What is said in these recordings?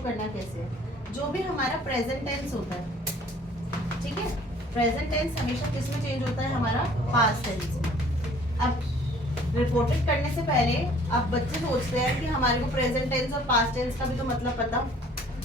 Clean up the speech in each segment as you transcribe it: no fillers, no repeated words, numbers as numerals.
उसको करना कैसे है। जो भी हमारा प्रेजेंट टेंस होता है, ठीक है, प्रेजेंट टेंस हमेशा किस में चेंज होता है, हमारा पास्ट टेंस में। अब रिपोर्टेड करने से पहले अब बच्चे सोचते हैं कि हमारे को प्रेजेंट टेंस और पास्ट टेंस का भी तो मतलब पता हो,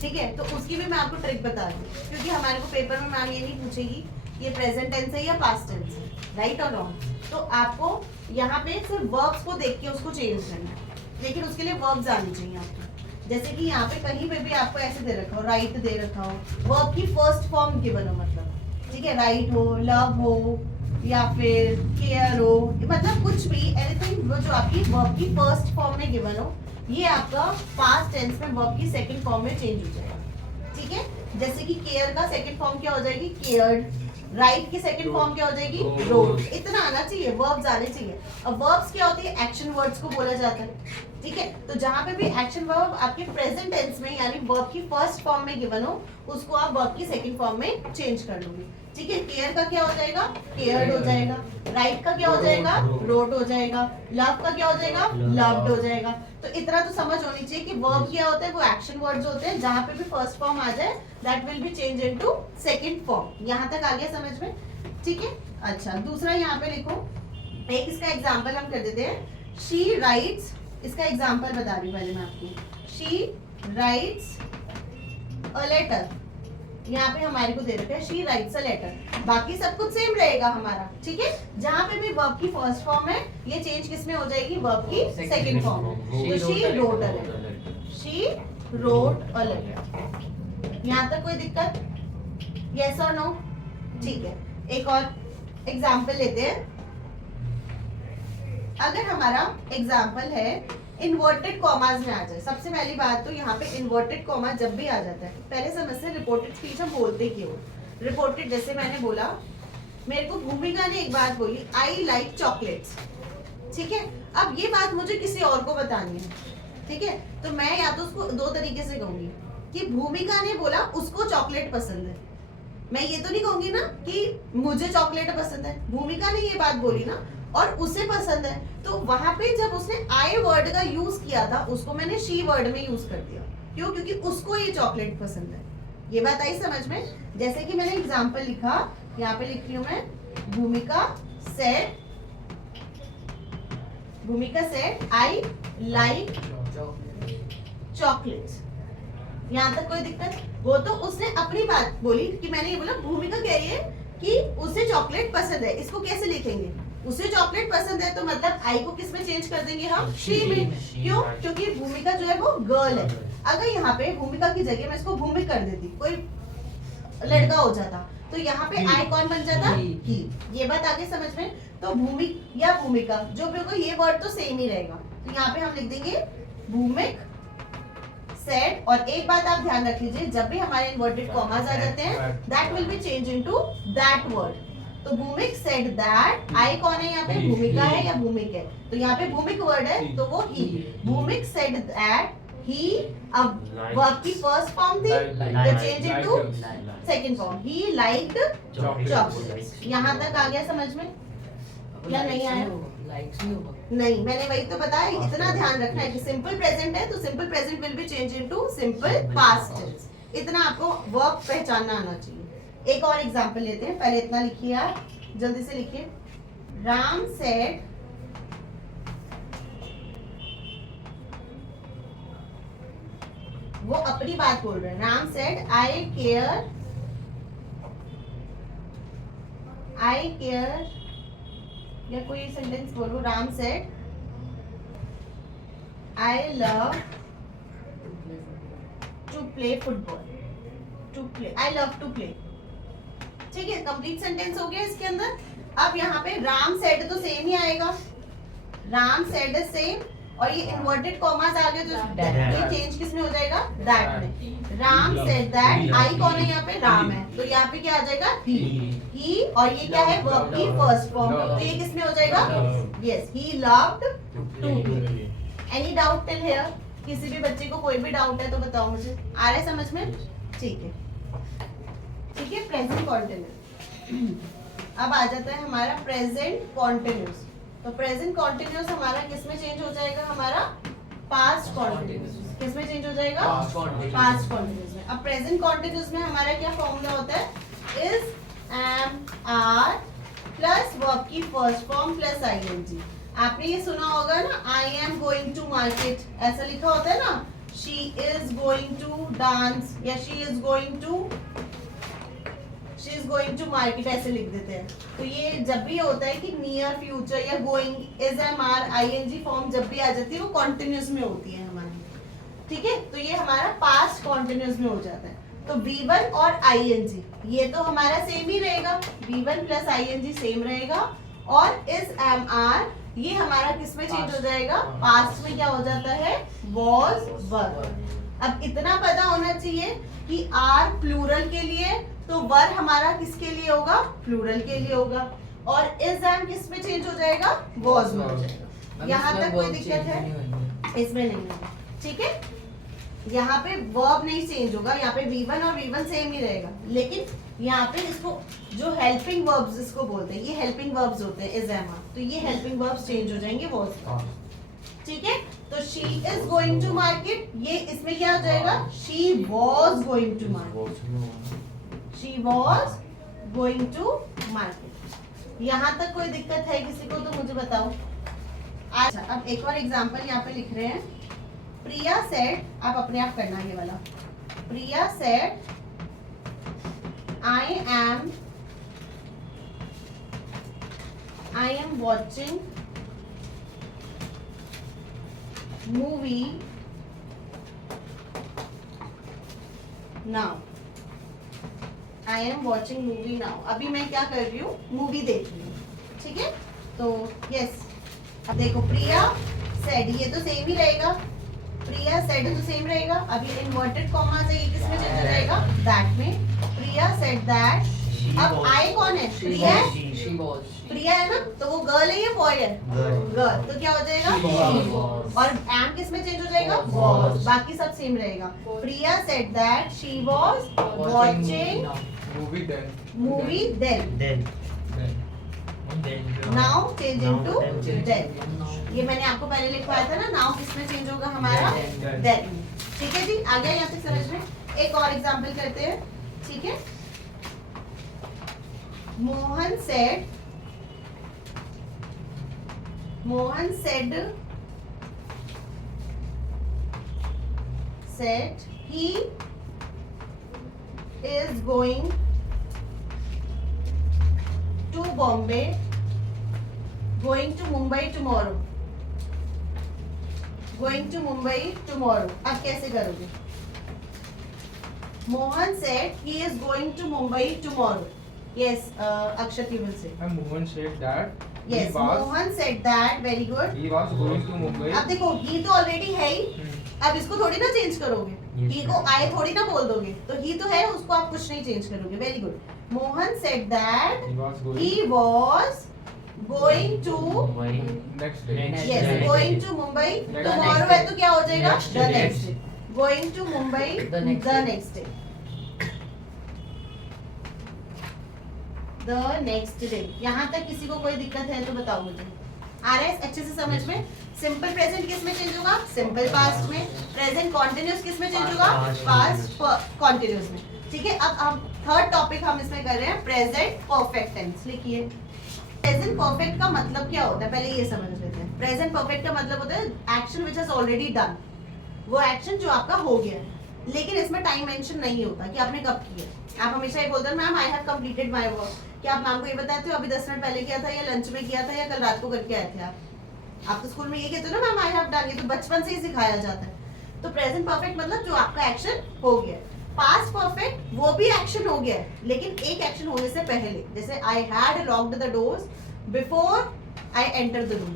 ठीक है, तो उसकी भी मैं आपको ट्रिक बता दूँ, क्योंकि हमारे को पेपर में मैम ये नहीं पूछेगी ये प्रेजेंट टेंस है या पास्ट टेंस है, राइट और रॉन्ग। तो आपको यहाँ पे सिर्फ वर्ब्स को देख के उसको चेंज करना है, लेकिन उसके लिए वर्ब्स आनी चाहिए आपको। जैसे कि यहाँ पे कहीं पे भी आपको ऐसे दे रखा हो, राइट दे रखा हो, वर्ब की फर्स्ट फॉर्म गिवन हो, मतलब ठीक है, राइट हो, लव हो या फिर केयर हो, मतलब कुछ भी एनीथिंग जो आपकी वर्ब की फर्स्ट फॉर्म में गिवन हो, ये आपका पास्ट टेंस में वर्ब की सेकंड फॉर्म में चेंज हो जाएगा, ठीक है। जैसे कि केयर का सेकंड फॉर्म क्या हो जाएगी, केयर्ड, राइट की सेकंड फॉर्म क्या हो जाएगी, रोड। इतना आना चाहिए, वर्ब्स आने चाहिए। अब वर्ब्स क्या होती है, एक्शन वर्ड्स को बोला जाता है, ठीक है। तो जहां पे भी एक्शन वर्ब आपके प्रेजेंट टेंस में यानी वर्ब की फर्स्ट फॉर्म में गिवन हो, उसको आप वर्ब की सेकंड फॉर्म में चेंज कर लोगे, ठीक है। केयर का क्या हो जाएगा, केयर्ड हो जाएगा। राइट का क्या हो जाएगा, रोड हो जाएगा। लव का क्या हो जाएगा, लव्ड हो जाएगा। तो इतना तो समझ होनी चाहिए कि वर्ब क्या होता है, वो एक्शन वर्ड्स होते हैं, जहां पे भी फर्स्ट फॉर्म आ जाए that will be change into second form. यहां तक आ गया समझ में, ठीक है। अच्छा, दूसरा यहाँ पे लिखो, एक इसका एग्जांपल हम कर देते हैं। शी राइट्स, इसका एग्जांपल बता रही हूँ पहले मैं आपको। शी राइट्स अ लेटर, यहाँ पे हमारे को दे रखा है शी राइट्स अ लेटर, बाकी सब कुछ सेम रहेगा हमारा, ठीक है। जहाँ पे भी वर्ब की फर्स्ट फॉर्म है, ये चेंज किस में हो जाएगी, वर्ब की सेकंड फॉर्म में। तो she wrote a letter, she wrote a letter. यहाँ तक कोई दिक्कत, यस और नो, ठीक है। एक और एग्जाम्पल लेते हैं। अगर हमारा एग्जाम्पल है इन्वर्टेड कॉमास में आ जाए, सबसे पहली बात तो यहाँ पे इन्वर्टेड कॉमा जब भी आ जाता है, पहले समझते हैं रिपोर्टेड स्पीच हम बोलते क्यों। रिपोर्टेड, जैसे मैंने बोला, मेरे को भूमिका ने एक बात बोली, आई लाइक चॉकलेट्स, ठीक है। अब ये बात मुझे किसी और को बतानी है, ठीक है, तो मैं या तो उसको दो तरीके से कहूंगी कि भूमिका ने बोला उसको चॉकलेट पसंद है। मैं ये तो नहीं कहूंगी ना कि मुझे चॉकलेट पसंद है, भूमिका ने ये बात बोली ना और उसे पसंद है, तो वहां पे जब उसने आई वर्ड का यूज किया था, उसको मैंने शी वर्ड में यूज कर दिया। क्यों, क्योंकि उसको ये चॉकलेट पसंद है। ये बात आई समझ में। जैसे कि मैंने एग्जांपल लिखा, यहाँ पे लिख रही हूं मैं, भूमिका सेड आई लाइक चॉकलेट्स। यहाँ तक कोई दिक्कत, वो तो उसने अपनी बात बोली कि मैंने ये बोला, भूमिका कह रही है कि उसे चॉकलेट पसंद है। इसको कैसे लिखेंगे, उसे चॉकलेट पसंद है, तो मतलब आई को किस में चेंज कर देंगे हम, शी में। क्यों, क्योंकि भूमिका जो है वो गर्ल है। अगर यहाँ पे भूमिका की जगह मैं इसको भूमिक कर देती, कोई लड़का हो जाता, तो यहाँ पे आई कौन बन जाता, ही। ये बात आगे समझ में। तो भूमिक या भूमिका जो भी होगा, ये वर्ड तो सेम ही रहेगा, तो यहाँ पे हम लिख देंगे भूमिक सेड। और एक बात आप ध्यान रख लीजिए, जब भी हमारे इन्वर्टेड कॉमास आ जाते हैं, that will be change into that word. तो भूमिक सेड दैट, आई कौन है यहाँ पे, भूमिका है या भूमिक है, तो यहाँ पे भूमिक वर्ड है तो वो ही। भूमिक सेड दैट ही, अब वर्ब की फर्स्ट फॉर्म थी तो change into second form, he liked chocolates. यहाँ तक आ गया समझ में या नहीं आया? नहीं, मैंने वही तो बताया, इतना ध्यान रखना है कि सिंपल प्रेजेंट है तो simple present will be change into simple past tense. इतना आपको वर्ब पहचानना आना चाहिए। एक और एग्जांपल लेते हैं, पहले इतना लिखिए आप, जल्दी से लिखिए। राम सेड, वो अपनी बात बोल रहे हैं, राम सेड आई केयर या कोई सेंटेंस बोलो। Ram said I love to play football, I love to play, ठीक है। कंप्लीट सेंटेंस हो गया इसके अंदर। अब यहाँ पे राम सेड तो सेम ही आएगा, राम सेड इज सेम, और ये इन्वर्टेड कॉमास आ गया तो ये चेंज किस में हो जाएगा, दैट में। राम सेड दैट, आई कौन है यहाँ पे, राम है, तो यहाँ पे क्या आ जाएगा, ही, और ये क्या है, वर्ब की फर्स्ट फॉर्म, तो ये किस में हो जाएगा, yes, he loved to play. Any doubt till here? किसी भी बच्चे को कोई भी डाउट है तो बताओ मुझे, आ रहा है समझ में? ठीक है, ठीक है। प्रेजेंट कॉन्टिन्यूस, अब आ जाता है हमारा प्रेजेंट कॉन्टिन्यूस। तो प्रेजेंट कॉन्टिन्यूस हमारा किस में चेंज हो जाएगा, हमारा पास्ट कॉन्टिन्यूस। किस में चेंज हो जाएगा? पास्ट कॉन्टिन्यूस में। अब प्रेजेंट कॉन्टिन्यूस में हमारा क्या फॉर्मूला होता है? Is am are plus verb की फर्स्ट फॉर्म प्लस आईएनजी। आपने ये सुना होगा ना, I am going to market, ऐसा लिखा होता है ना, she is going to dance या she is going to market, ऐसे लिख देते हैं। तो ये जब भी होता है कि नियर फ्यूचर या going, is am are ING form जब भी आ जाती है वो कॉन्टिन्यूस में होती है हमारी, ठीक है। तो ये हमारा पास्ट कॉन्टिन्यूस में हो जाता है। तो V1 और ING ये तो हमारा सेम ही रहेगा, V1 प्लस ING सेम रहेगा। और इस MR ये हमारा किस में चेंज हो जाएगा? पास्ट में क्या हो जाता है? was were। अब इतना पता होना चाहिए कि R प्लूरल के लिए, तो वर हमारा किसके लिए होगा? प्लूरल के लिए होगा। और इस एम किस में चेंज हो जाएगा? was में हो जाएगा। यहाँ तक कोई दिक्कत है? इसमें नहीं है, ठीक है। यहाँ पे वर्ब नहीं चेंज होगा, यहाँ पे V1 और V1 सेम ही रहेगा, लेकिन यहाँ पे इसको जो हेल्पिंग वर्ब्स इसको बोलते हैं, ये हेल्पिंग वर्ब्स होते हैं इज एम आर, तो ये हेल्पिंग वर्ब्स चेंज हो जाएंगे was, ठीक है। तो she is going to market, ये इसमें क्या हो जाएगा? She was going to market, she was going to market. यहाँ तक कोई दिक्कत है किसी को तो मुझे बताओ। अच्छा, अब एक और एग्जाम्पल यहाँ पे लिख रहे हैं। प्रिया सेड, आप अपने आप करना ये वाला। Priya said I am watching movie now. I am watching movie now, अभी मैं क्या कर रही हूँ? मूवी देख रही हूँ, ठीक है। तो यस, अब देखो प्रिया सेड, ये तो सेम ही रहेगा, प्रिया सेड तो सेम रहेगा। अभी इन्वर्टेड कॉमा चाहिए, किसमें चेंज हो जाएगा? दैट में। प्रिया सेड दैट, अब आई कौन है? प्रिया है, प्रिया है ना, तो वो गर्ल है या बॉय है? गर्ल, तो क्या हो जाएगा? और एम किस में चेंज हो जाएगा? was। बाकी सब सेम रहेगा। Priya said that she was watching movie then, now change into then. ये मैंने आपको पहले लिखवाया था ना, नाउ किस में चेंज होगा हमारा? देन, ठीक है जी। आ गया यहाँ तक समझ में? एक और एग्जांपल करते हैं, ठीक है। Mohan said he is going to Bombay, going to Mumbai tomorrow, going to Mumbai tomorrow। अब कैसे करोगे? Mohan said he is going to Mumbai tomorrow। Yes, Akshat, you will say. And Mohan said that. Yes, Mohan said that. Very good. He was going to Mumbai. अब देखो, he तो already है ही, अब इसको थोड़ी ना चेंज करोगे, he को I थोड़ी ना बोल दोगे, तो he तो है, उसको आप कुछ नहीं चेंज करोगे। Very good. Mohan said that he was going to next day. yes going to Mumbai tomorrow है तो क्या हो जाएगा? The next day। Going to Mumbai the next day। The next day। यहाँ तक किसी को कोई दिक्कत है तो बताओ मुझे। आ रहा है अच्छे से समझ में? सिंपल प्रेजेंट किस में चेंज होगा? सिंपल पास्ट में। प्रेजेंट कॉन्टिन्यूस किस में चेंज होगा? पास्ट कॉन्टिन्यूस में, ठीक है। अब हम थर्ड टॉपिक हम इसमें कर रहे हैं प्रेजेंट परफेक्ट टेंस। लिखिए, प्रेजेंट परफेक्ट का मतलब क्या होता है, पहले ये समझ लेते हैं। प्रेजेंट परफेक्ट का मतलब होता है action which has already done, वो एक्शन जो आपका हो गया है, लेकिन इसमें टाइम मेंशन नहीं होता कि आपने कब किया। आप हमेशा ये बोलते हैं ma'am I have completed my work, क्या आप मैम को ये बताते हो अभी 10 मिनट पहले किया था, या लंच में किया था, या कल रात को करके आए थे आप तो स्कूल में ये कहते हो ना मैम आई हैव डन, ये तो बचपन से ही सिखाया जाता है। तो प्रेजेंट परफेक्ट मतलब जो आपका एक्शन हो गया। पास्ट परफेक्ट वो भी एक्शन हो गया है, लेकिन एक एक्शन होने से पहले, जैसे I had locked the doors before I enter the room,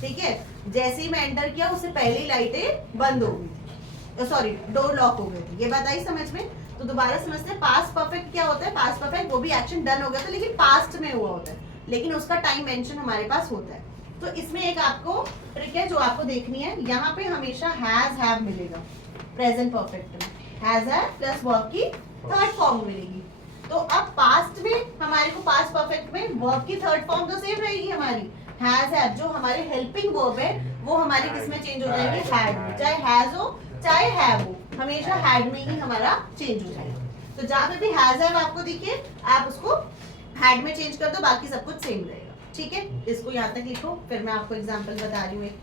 ठीक है। जैसे ही मैं एंटर किया उससे पहले ही लाइटें बंद हो गई थी, सॉरी डोर लॉक हो गई थी। ये बात आई समझ में? तो दोबारा समझते हैं पास्ट परफेक्ट क्या होता है। पास्ट परफेक्ट वो भी एक्शन डन हो गया था लेकिन पास्ट में हुआ होता है, लेकिन उसका टाइम मेंशन हमारे पास होता है। तो इसमें एक आपको ट्रिक है जो आपको देखनी है। यहाँ पे हमेशा हैज हैव मिलेगा प्रेजेंट परफेक्ट में, हैज हैव प्लस वर्ब की थर्ड फॉर्म मिलेगी। तो अब पास्ट में हमारे को पास्ट परफेक्ट में वर्ब की थर्ड फॉर्म तो सेम रहेगी हमारी, हैज हैव जो हमारे हेल्पिंग वर्ब है वो हमारी किस में चेंज हो जाएगी, हैड में। चाहे हैज हो चाहे हैव हो, हमेशा हैड में ही हमारा चेंज हो जाएगा। तो जहाँ पे भी हैज हैव आपको दिखे आप उसको हैड में चेंज कर दो, बाकी सब कुछ सेम रहेगा। ठीक है, इसको यहाँ तक लिखो, फिर मैं आपको एग्जांपल बता रही हूँ एक।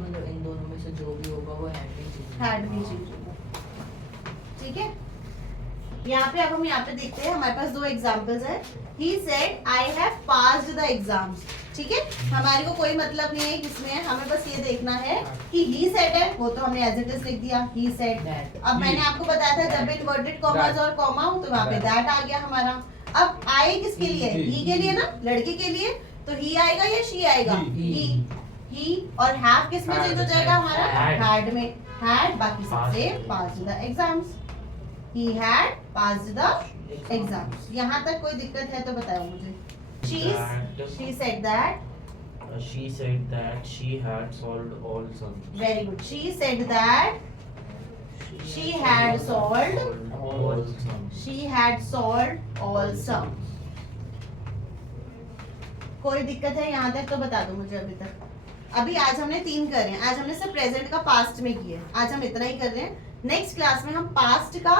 मतलब इन दोनों में से जो भी होगा वो हैड में चेंज होगा। ठीक है, यहाँ पे अब हम यहाँ पे देखते हैं, हमारे पास दो एग्जांपल्स है। He said I have passed the exams। ठीक है, हमारे को कोई मतलब नहीं है किसमें है, हमें बस ये देखना है कि he said है, वो तो हमने एज इट इज लिख दिया he said। That। अब मैंने आपको बताया था जब इन्वर्टेड कॉमास और कॉमा हो तो वहाँ पे दैट आ गया हमारा। अब I किसके लिए है, he के लिए ना, लड़के के लिए, तो he आएगा या she आएगा, he और have किस में चेंज हो जाएगा हमारा, had में, had बाकी सबसे passed the exams। He had passed the exams। यहाँ तक कोई दिक्कत है तो बताओ मुझे। She said that। She said that she had solved all sums. Very good। She said that she had solved all sums. she had solved all sums। कोई दिक्कत है यहाँ तक तो बता दो मुझे अभी तक। अभी आज हमने 3 कर रहे हैं, आज हमने सिर्फ प्रेजेंट का पास्ट में किया है, आज हम इतना ही कर रहे हैं। नेक्स्ट क्लास में हम पास्ट का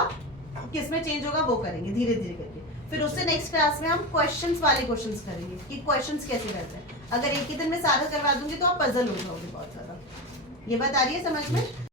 किस में चेंज होगा वो करेंगे धीरे धीरे करके। फिर उससे नेक्स्ट क्लास में हम क्वेश्चंस वाले क्वेश्चंस करेंगे कि क्वेश्चंस कैसे करते हैं। अगर एक ही दिन में सारा करवा दूंगी तो आप पजल हो जाओगे बहुत ज्यादा। ये बात आ रही है समझ में?